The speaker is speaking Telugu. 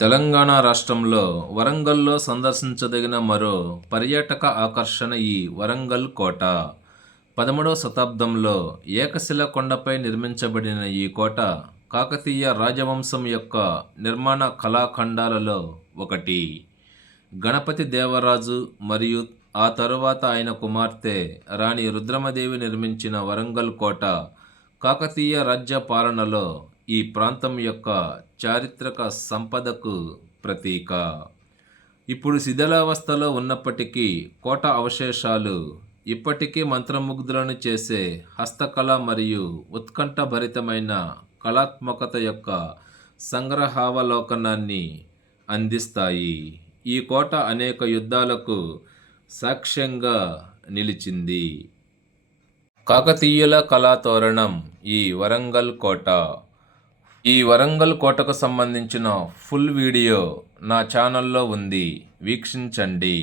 తెలంగాణ రాష్ట్రంలో వరంగల్లో సందర్శించదగిన మరో పర్యాటక ఆకర్షణ ఈ వరంగల్ కోట. 13వ శతాబ్దంలో ఏకశిల కొండపై నిర్మించబడిన ఈ కోట కాకతీయ రాజవంశం యొక్క నిర్మాణ కళాఖండాలలో ఒకటి. గణపతి దేవరాజు మరియు ఆ తరువాత ఆయన కుమార్తె రాణి రుద్రమదేవి నిర్మించిన వరంగల్ కోట కాకతీయ రాజ్య పాలనలో ఈ ప్రాంతం యొక్క చారిత్రక సంపదకు ప్రతీక. ఇప్పుడు శిథిలావస్థలో ఉన్నప్పటికీ కోట అవశేషాలు ఇప్పటికీ మంత్రముగ్ధులను చేసే హస్తకళ మరియు ఉత్కంఠభరితమైన కళాత్మకత యొక్క సంగ్రహావలోకనాన్ని అందిస్తాయి. ఈ కోట అనేక యుద్ధాలకు సాక్ష్యంగా నిలిచింది. కాకతీయుల కళాతోరణం ఈ వరంగల్ కోట. ఈ వరంగల్ కోటకు సంబంధించిన ఫుల్ వీడియో నా ఛానల్లో ఉంది, వీక్షించండి.